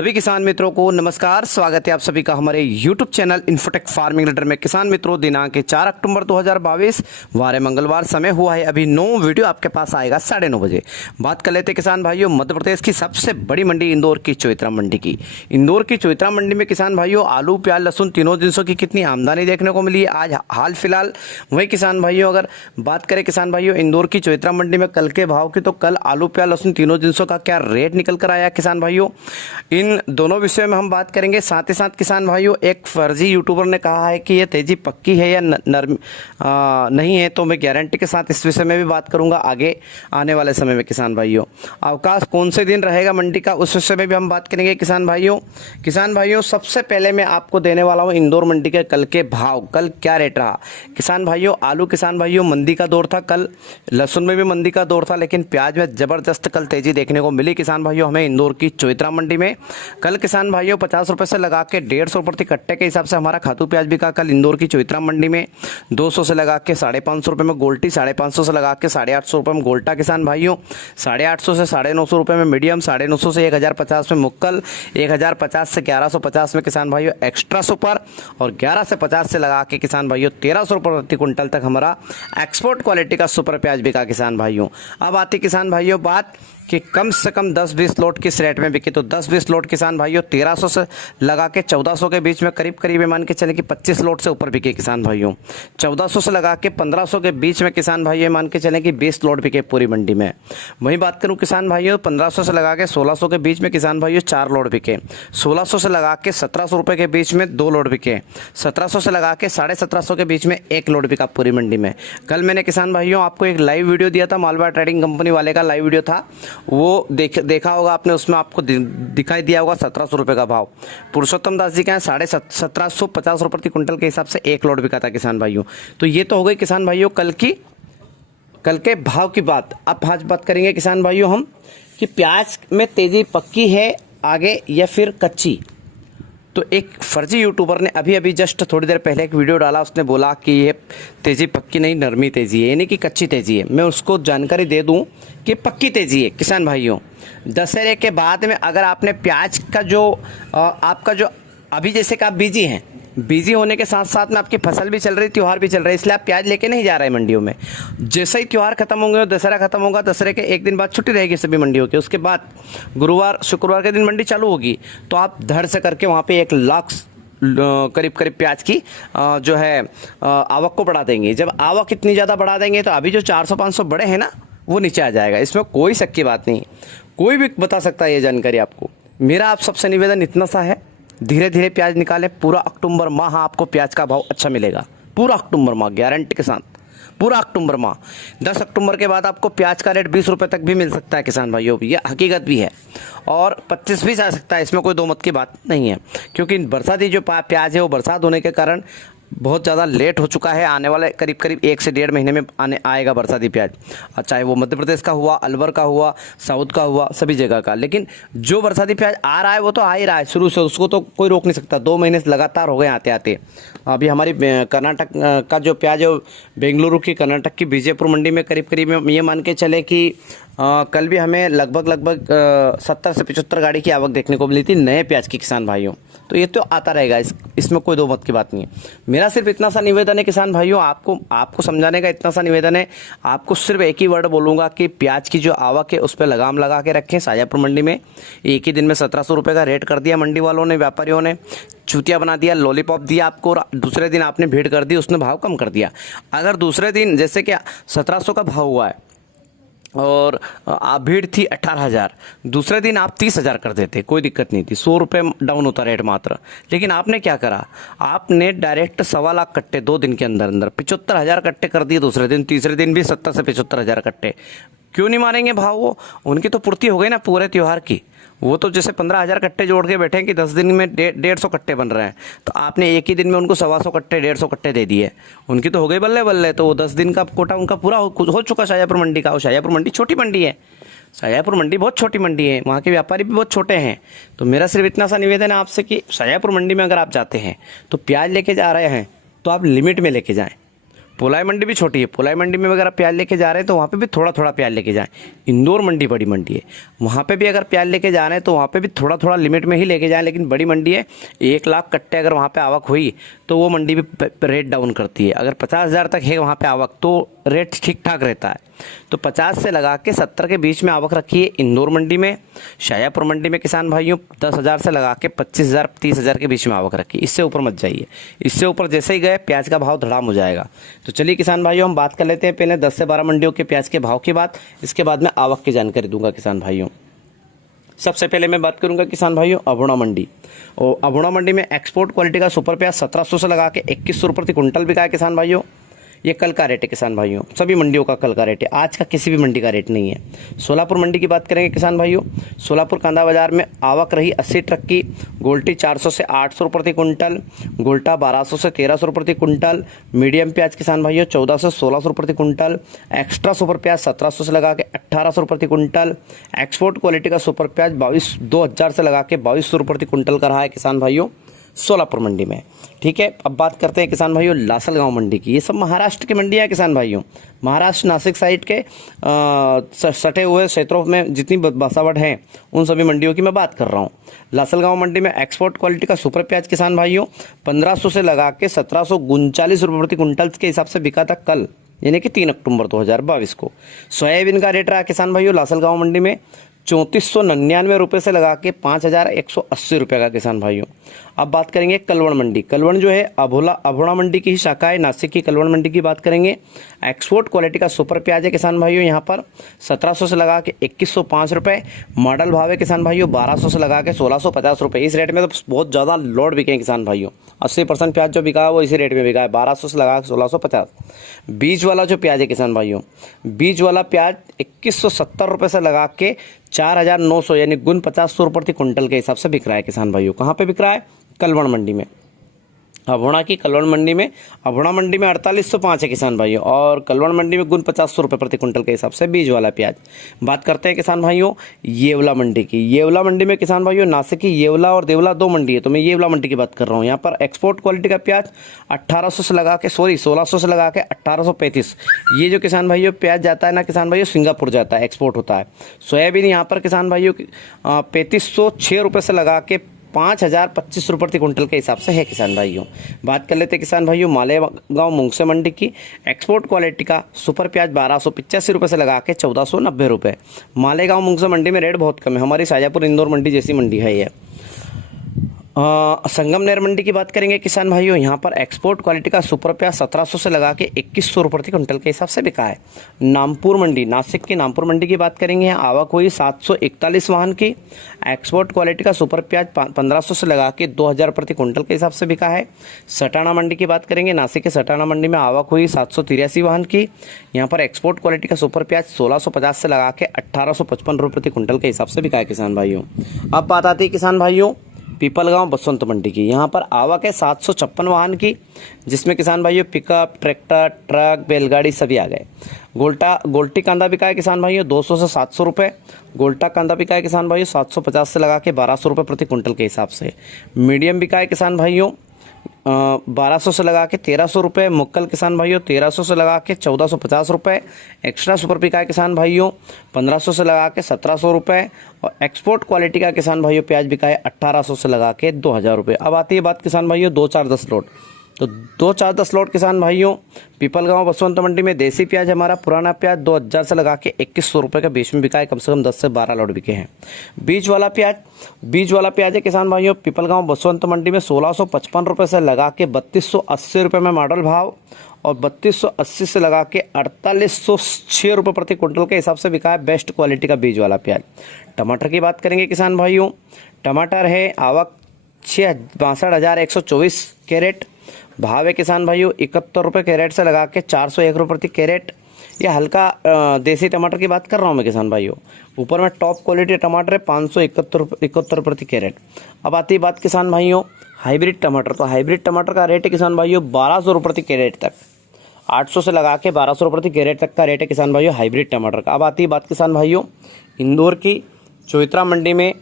सभी किसान मित्रों को नमस्कार। स्वागत है आप सभी का हमारे YouTube channel infotech farming leader में। किसान मित्रों, दिनांक 4 अक्टूबर 2022 वार मंगलवार, समय हुआ है अभी 9। वीडियो आपके पास आएगा 9:30 बजे। बात कर लेते किसान भाइयों मध्य प्रदेश की सबसे बड़ी मंडी इंदौर की चौइत्रा मंडी की। इंदौर की चौइत्रा मंडी में किसान भाइयों आलू, प्याज, लहसुन तीनों जिनसों की कितनी आमदनी देखने को मिली है आज हाल फिलहाल। वही किसान भाइयों अगर बात करें किसान भाइयों इंदौर की चौइत्रा मंडी में कल के भाव की, तो कल आलू, प्याज, लहसुन तीनों जिनसों का क्या रेट निकल कर आया किसान भाइयों, इन दोनों विषयों में हम बात करेंगे। साथ ही साथ किसान भाइयों एक फर्जी यूट्यूबर ने कहा है कि ये तेजी पक्की है या नरम नहीं है, तो मैं गारंटी के साथ इस विषय में भी बात करूंगा आगे आने वाले समय में। किसान भाइयों अवकाश कौन से दिन रहेगा मंडी का, उस विषय में भी हम बात करेंगे। किसान भाइयों सबसे पहले मैं आपको देने वाला हूं इंदौर मंडी के कल के भाव। कल क्या रेट रहा किसान भाइयों? आलू किसान भाइयों मंदी का दौर था कल, लहसुन में भी मंदी का दौर था, लेकिन प्याज में जबरदस्त कल तेजी देखने को मिली किसान भाइयों हमें इंदौर की चौइत्रा मंडी में। कल किसान भाइयों 50 रुपये से लगा के 150 प्रति कट्टे के हिसाब से हमारा खातू प्याज बिका कल इंदौर की चौइत्रा मंडी में। 200 से लगा के 550 रुपये में गोल्टी, 550 से लगा के 850 रुपये में गोल्टा किसान भाइयों, 850 से 950 रुपये में मीडियम, 950 से 1050 में मुक्कल, 1050 से 1150 में किसान भाइयों एक्स्ट्रा सुपर, और 11 से 50 से लगा के किसान भाइयों 1300 रुपये प्रति कुंटल तक हमारा एक्सपोर्ट क्वालिटी का सुपर प्याज बिका किसान भाइयों। अब आती किसान भाइयों बात कि कम से कम 10-20 लोट किस रेट में बिके, तो 10-20 लोट किसान भाइयों 1300 से लगा के 1400 के बीच में करीब मान के चले कि 25 लोट से ऊपर बिके किसान भाइयों। 1400 से लगा के 1500 के बीच में किसान भाइयों मान के चले कि 20 लोट बिके पूरी मंडी में। वहीं बात करूं किसान भाइयों 1500 से लगा के 1600 के बीच में किसान भाइयों 4 लोट बिके, 1600 से लगा के 1700 रुपये के बीच में 2 लोट बिके, 1700 से लगा के 1750 के बीच में 1 लोट बिका पूरी मंडी में। कल मैंने किसान भाइयों आपको एक लाइव वीडियो दिया था, मालवा ट्रेडिंग कंपनी वाले का लाइव वीडियो था, वो देखा होगा आपने, उसमें आपको दिखाई दिया होगा 1700 रुपये का भाव। पुरुषोत्तम दास जी के यहाँ 1750 रुपये प्रति कुंटल के हिसाब से 1 लोट बिका था किसान भाइयों। तो ये तो हो गई किसान भाइयों कल के भाव की बात। अब आज बात करेंगे किसान भाइयों हम कि प्याज में तेजी पक्की है आगे या फिर कच्ची। तो एक फर्जी यूट्यूबर ने अभी जस्ट थोड़ी देर पहले एक वीडियो डाला, उसने बोला कि ये तेज़ी पक्की नहीं नरमी तेज़ी है, यानी कि कच्ची तेज़ी है। मैं उसको जानकारी दे दूं कि पक्की तेज़ी है किसान भाइयों। दशहरे के बाद में अगर आपने प्याज का जो आपका जो अभी जैसे कि आप बिजी होने के साथ साथ में आपकी फसल भी चल रही, त्यौहार भी चल रहे, इसलिए आप प्याज लेके नहीं जा रहे हैं मंडियों में। जैसे ही त्यौहार खत्म होंगे, दशहरा खत्म होगा, दशहरे के एक दिन बाद छुट्टी रहेगी सभी मंडियों की, उसके बाद गुरुवार शुक्रवार के दिन मंडी चालू होगी, तो आप धड़ से करके वहाँ पे 1 लाख करीब प्याज की जो है आवक को बढ़ा देंगे। जब आवक इतनी ज़्यादा बढ़ा देंगे तो अभी जो 400-500 बड़े हैं ना, वो नीचे आ जाएगा। इसमें कोई शक की बात नहीं, कोई भी बता सकता है ये जानकारी आपको। मेरा आप सबसे निवेदन इतना सा है, धीरे धीरे प्याज निकालें। पूरा अक्टूबर माह आपको प्याज का भाव अच्छा मिलेगा, पूरा अक्टूबर माह गारंटी के साथ, पूरा अक्टूबर माह। 10 अक्टूबर के बाद आपको प्याज का रेट 20 रुपये तक भी मिल सकता है किसान भाइयों, ये हकीकत भी है, और 25 भी आ सकता है, इसमें कोई दो मत की बात नहीं है। क्योंकि बरसाती जो प्याज है वो बरसात होने के कारण बहुत ज़्यादा लेट हो चुका है। आने वाले करीब 1 से 1.5 महीने में आएगा बरसाती प्याज, चाहे वो मध्य प्रदेश का हुआ, अलवर का हुआ, साउथ का हुआ, सभी जगह का। लेकिन जो बरसाती प्याज आ रहा है वो तो आ ही रहा है शुरू से, उसको तो कोई रोक नहीं सकता। 2 महीने लगातार हो गए आते आते। अभी हमारी कर्नाटक का जो प्याज है, बेंगलुरु की, कर्नाटक की बीजेपुर मंडी में करीब ये मान के चले कि कल भी हमें लगभग 70 से 75 गाड़ी की आवक देखने को मिली थी नए प्याज की किसान भाइयों। तो ये तो आता रहेगा, इसमें कोई दो मत की बात नहीं है। मेरा सिर्फ इतना सा निवेदन है किसान भाइयों, आपको समझाने का इतना सा निवेदन है। आपको सिर्फ एक ही वर्ड बोलूँगा कि प्याज की जो आवक है उस पर लगाम लगा के रखें। शाजापुर मंडी में एक ही दिन में 1700 रुपये का रेट कर दिया मंडी वालों ने, व्यापारियों ने चूतिया बना दिया, लॉलीपॉप दिया आपको, और दूसरे दिन आपने भीड़ कर दी, उसने भाव कम कर दिया। अगर दूसरे दिन जैसे कि 1700 का भाव हुआ है और आप भीड़ थी 18,000, दूसरे दिन आप 30,000 कर देते, कोई दिक्कत नहीं थी, 100 रुपये डाउन होता रेट मात्र। लेकिन आपने क्या करा, आपने डायरेक्ट 1.25 लाख कट्टे 2 दिन के अंदर 75,000 कट्टे कर दिए दूसरे दिन, तीसरे दिन भी 70 से 75,000 कट्टे। क्यों नहीं मारेंगे भाव? वो उनकी तो पूर्ति हो गई ना पूरे त्यौहार की। वो तो जैसे 15,000 कट्टे जोड़ के बैठे हैं कि 10 दिन में 150 कट्टे बन रहे हैं, तो आपने एक ही दिन में उनको 125 कट्टे 150 कट्टे दे दिए, उनकी तो हो गई बल्ले। तो वो 10 दिन का कोटा उनका पूरा हो चुका शाजापुर मंडी का। और शाजापुर मंडी छोटी मंडी है, शाजापुर मंडी बहुत छोटी मंडी है, वहाँ के व्यापारी भी बहुत छोटे हैं। तो मेरा सिर्फ इतना सा निवेदन है आपसे कि शाजापुर मंडी में अगर आप जाते हैं तो प्याज लेके जा रहे हैं तो आप लिमिट में लेके जाएँ। पोलाई मंडी भी छोटी है, पोलाई मंडी में अगर आप प्याज लेके जा रहे हैं तो वहाँ पे भी थोड़ा थोड़ा प्याज लेके जाएं। इंदौर मंडी बड़ी मंडी है, वहाँ पे भी अगर प्याज लेके जा रहे हैं तो वहाँ पे भी थोड़ा थोड़ा लिमिट में ही लेके जाएं, लेकिन बड़ी मंडी है, 1 लाख कट्टे अगर वहाँ पे आवक हुई तो वो मंडी भी रेट डाउन करती है। अगर 50,000 तक है वहाँ पे आवक तो रेट ठीक ठाक रहता है। तो 50 से लगा के 70 के बीच में आवक रखी है इंदौर मंडी में। शाजापुर मंडी में किसान भाइयों 10,000 से लगा के 25,000 30,000 के बीच में आवक रखी है। इससे ऊपर मत जाइए, इससे ऊपर जैसे ही गए प्याज का भाव धड़ाम हो जाएगा। तो चलिए किसान भाइयों हम बात कर लेते हैं पहले 10 से 12 मंडियों के प्याज के भाव की बात, इसके बाद मैं आवक की जानकारी दूंगा किसान भाइयों। सबसे पहले मैं बात करूंगा किसान भाइयों अभोणा मंडी। और अभोणा मंडी में एक्सपोर्ट क्वालिटी का सुपर प्याज 1700 से लगा के 2100 रुपये प्रति कुंटल बिका है किसान भाइयों। ये कल का रेट है किसान भाइयों, सभी मंडियों का कल का रेट है, आज का किसी भी मंडी का रेट नहीं है। सोलापुर मंडी की बात करेंगे किसान भाइयों। सोलापुर कांदा बाजार में आवक रही 80 ट्रक की। गोल्टी 400 से 800 रुपये प्रति कुंटल, गोल्टा 1200 से 1300 रुपये प्रति कुंटल, मीडियम प्याज किसान भाइयों 1400 से 1600 रुपये प्रति कुंटल, एक्स्ट्रा सुपर प्याज 1700 से लगा के 1800 रुपये प्रति कुंटल, एक्सपोर्ट क्वालिटी का सुपर प्याज 2000 से लगा के 2200 रुपये प्रति कुंटल का रहा है किसान भाइयों सोलापुर मंडी में। ठीक है, अब बात करते हैं किसान भाइयों लासलगांव मंडी की। ये सब महाराष्ट्र की मंडियाँ है किसान भाइयों, महाराष्ट्र नासिक साइड के सटे हुए क्षेत्रों में जितनी बसावट हैं उन सभी मंडियों की मैं बात कर रहा हूँ। लासलगांव मंडी में एक्सपोर्ट क्वालिटी का सुपर प्याज किसान भाइयों 1500 से लगा के 1739 रुपये प्रति कुंटल के हिसाब से बिका था कल, यानी कि 3 अक्टूबर 2022 को। सोयाबीन का रेट रहा किसान भाइयों लासलगांव मंडी में 3499 रुपये से लगा के 5180 रुपये का किसान भाइयों। अब बात करेंगे कलवण मंडी। कलवण जो है अभोणा मंडी की ही शाखा है, नासिक की कलवण मंडी की बात करेंगे। एक्सपोर्ट क्वालिटी का सुपर प्याज है किसान भाइयों यहाँ पर 1700 से लगा के 2105 रुपये। मॉडल भाव है किसान भाइयों 1200 से लगा के 1650 रुपये। इस रेट में तो बहुत ज़्यादा लोड बिके हैं किसान भाइयों, 80% प्याज जो बिका है वो इसी रेट में बिका है 1200 से लगा के 1650। बीज वाला जो प्याज है किसान भाइयों, बीज वाला प्याज 2170 रुपये से लगा के 4900 यानी गुण 50 रुपये प्रति कुंटल के हिसाब से बिक रहा है किसान भाइयों। कहाँ पे बिक रहा है? कलवण मंडी में। अभोणा की कलवण मंडी में, अभोणा मंडी में 4805 है किसान भाइयों और कलवण मंडी में गुण 50 रुपये प्रति कुंटल के हिसाब से बीज वाला प्याज। बात करते हैं किसान भाइयों येवला मंडी की। येवला मंडी में किसान भाइयों नासिक की येवला और देवला 2 मंडी है, तो मैं येवला मंडी की बात कर रहा हूँ। यहाँ पर एक्सपोर्ट क्वालिटी का प्याज 1600 से लगा के 1835। ये जो किसान भाइयों प्याज जाता है ना किसान भाइयों सिंगापुर जाता है, एक्सपोर्ट होता है। सोयाबीन यहाँ पर किसान भाइयों 3506 रुपये से लगा के 5025 रुपये प्रति कुंटल के हिसाब से है किसान भाइयों। बात कर लेते हैं किसान भाइयों मालेगांव मुंगसे मंडी की। एक्सपोर्ट क्वालिटी का सुपर प्याज 1285 रुपये से लगा के 1490 रुपये। मालेगांव मुंगसे मंडी में रेट बहुत कम है, हमारी शाजापुर इंदौर मंडी जैसी मंडी है ये। संगमनेर मंडी की बात करेंगे किसान भाइयों। यहाँ पर एक्सपोर्ट क्वालिटी का सुपर प्याज 1700 से लगा के 2100 रुपये प्रति कुंटल के हिसाब से बिका है। नामपुर मंडी, नासिक की नामपुर मंडी की बात करेंगे। यहाँ आवक हुई 741 वाहन की। एक्सपोर्ट क्वालिटी का सुपर प्याज 1500 से लगा के 2000 प्रति कुंटल के हिसाब से बिका है। सटाना मंडी की बात करेंगे। नासिक के सटाना मंडी में आवक हुई 783 वाहन की। यहाँ पर एक्सपोर्ट क्वालिटी का सुपर प्याज 1650 से लगा के 1855 रुपये प्रति कुंटल के हिसाब से बिका है किसान भाइयों। अब बात आती है किसान भाइयों पीपलगांव बसंत मंडी की। यहाँ पर आवक है 756 वाहन की, जिसमें किसान भाइयों पिकअप, ट्रैक्टर, ट्रक, बैलगाड़ी सभी आ गए। गोल्टी कांदा बिका है किसान भाइयों 200 से 700 रुपये। गोल्टा कांदा बिका है किसान भाइयों 750 से लगा के 1200 रुपये प्रति कुंटल के हिसाब से। मीडियम बिका है किसान भाइयों 1200 से लगा के 1300 रुपये। मुक्कल किसान भाइयों 1300 से लगा के 1450 रुपये। एक्स्ट्रा सुपर बिका है किसान भाइयों 1500 से लगा के 1700 रुपये। और एक्सपोर्ट क्वालिटी का किसान भाइयों प्याज बिका है 1800 से लगा के 2000 रुपये। अब आती है बात किसान भाइयों 2-4-10 लोट। तो 2-4-10 लोट किसान भाइयों पीपलगांव बसंत मंडी में देसी प्याज हमारा पुराना प्याज 2000 से लगा के 2100 रुपये के बीच में बिका है, कम से कम 10 से 12 लोट बिके हैं। बीज वाला प्याज है किसान भाइयों पीपलगांव बसंत मंडी में 1655 रुपये से लगा के 3280 रुपये में मॉडल भाव और 3280 से लगा के 4806 रुपये प्रति कुंटल के हिसाब से बिका है बेस्ट क्वालिटी का बीज वाला प्याज। टमाटर की बात करेंगे किसान भाइयों। टमाटर है आवक 62,124 कैरेट। भाव है किसान भाइयों 71 रुपये कैरेट से लगा के 401 रुपये प्रति कैरेट। ये हल्का देसी टमाटर की बात कर रहा हूँ मैं किसान भाइयों। ऊपर में टॉप क्वालिटी टमाटर है 571 प्रति कैरेट। अब आती है बात किसान भाइयों हाइब्रिड टमाटर। तो हाइब्रिड टमाटर का रेट है किसान भाइयों 1200 रुपये प्रति कैरेट तक, 800 से लगा के 1200 रुपये प्रति कैरेट तक का रेट है किसान भाइयों हाइब्रिड टमाटर का। अब आती है बात किसान भाइयों इंदौर की चोइत्रा मंडी में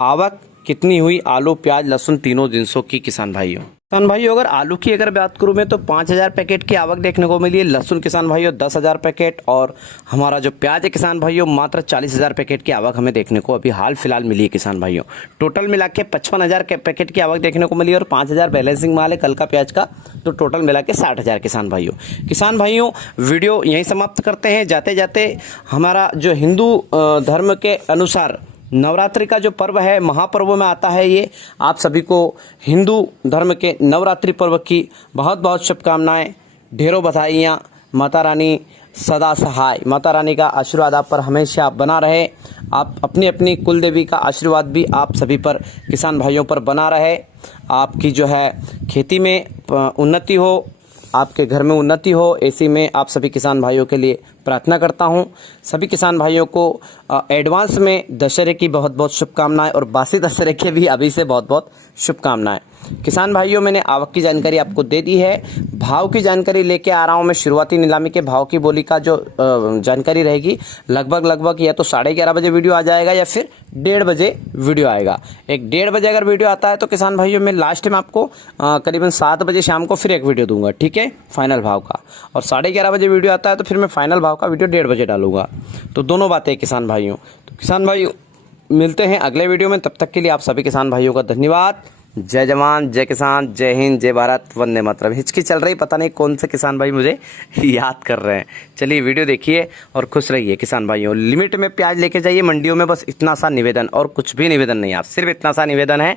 आवक कितनी हुई आलू, प्याज, लहसुन तीनों जिनसों की किसान भाइयों। किसान भाइयों अगर आलू की अगर बात करूं मैं तो 5000 पैकेट की आवक देखने को मिली है। लहसुन किसान भाइयों 10,000 पैकेट और हमारा जो प्याज है किसान भाइयों मात्र 40,000 पैकेट की आवक हमें देखने को अभी हाल फिलहाल मिली है किसान भाइयों। टोटल मिला के 55,000 पैकेट की आवक देखने को मिली है और 5,000 बैलेंसिंग माल है कल का प्याज का, तो टोटल मिला के 60,000 किसान भाइयों। किसान भाइयों वीडियो यहीं समाप्त करते हैं। जाते जाते हमारा जो हिंदू धर्म के अनुसार नवरात्रि का जो पर्व है महापर्व में आता है ये। आप सभी को हिंदू धर्म के नवरात्रि पर्व की बहुत बहुत शुभकामनाएं, ढेरों बधाइयाँ। माता रानी सदा सहाय, माता रानी का आशीर्वाद आप पर हमेशा बना रहे। आप अपनी अपनी कुल देवी का आशीर्वाद भी आप सभी पर किसान भाइयों पर बना रहे। आपकी जो है खेती में उन्नति हो, आपके घर में उन्नति हो, ऐसी में आप सभी किसान भाइयों के लिए प्रार्थना करता हूं। सभी किसान भाइयों को एडवांस में दशहरे की बहुत बहुत शुभकामनाएं और बासी दशहरे के भी अभी से बहुत बहुत शुभकामनाएं। किसान भाइयों मैंने आवक की जानकारी आपको दे दी है। भाव की जानकारी लेके आ रहा हूं मैं। शुरुआती नीलामी के भाव की बोली का जो जानकारी रहेगी लगभग या तो 11:30 बजे वीडियो आ जाएगा या फिर 1:30 बजे वीडियो आएगा। एक 1:30 बजे अगर वीडियो आता है तो किसान भाइयों मैं लास्ट में आपको करीबन 7 बजे शाम को फिर एक वीडियो दूंगा, ठीक है, फाइनल भाव का। और 11:30 बजे वीडियो आता है तो फिर मैं फाइनल भाव का वीडियो 1:30 बजे डालूंगा। तो दोनों बातें किसान भाइयों। तो किसान भाइयों मिलते हैं अगले वीडियो में, तब तक के लिए आप सभी किसान भाइयों का धन्यवाद। जय जवान, जय किसान, जय हिंद, जय भारत, वंदे मातरम। हिचकी चल रही, पता नहीं कौन से किसान भाई मुझे याद कर रहे हैं। चलिए वीडियो देखिए और खुश रहिए किसान भाइयों। लिमिट में प्याज लेके जाइए मंडियों में, बस इतना सा निवेदन, और कुछ भी निवेदन नहीं। आप सिर्फ इतना सा निवेदन है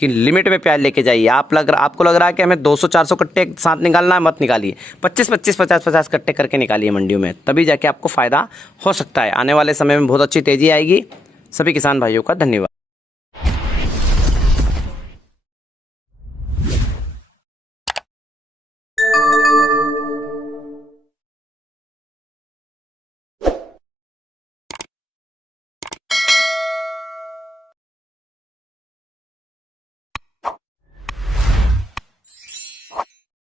कि लिमिट में प्याज लेके जाइए। आपको लग रहा है कि हमें 200-400 कट्टे एक साथ निकालना है, मत निकालिए। 25-25, 50-50 कट्टे करके निकालिए मंडियों में, तभी जाके आपको फायदा हो सकता है। आने वाले समय में बहुत अच्छी तेजी आएगी। सभी किसान भाइयों का धन्यवाद।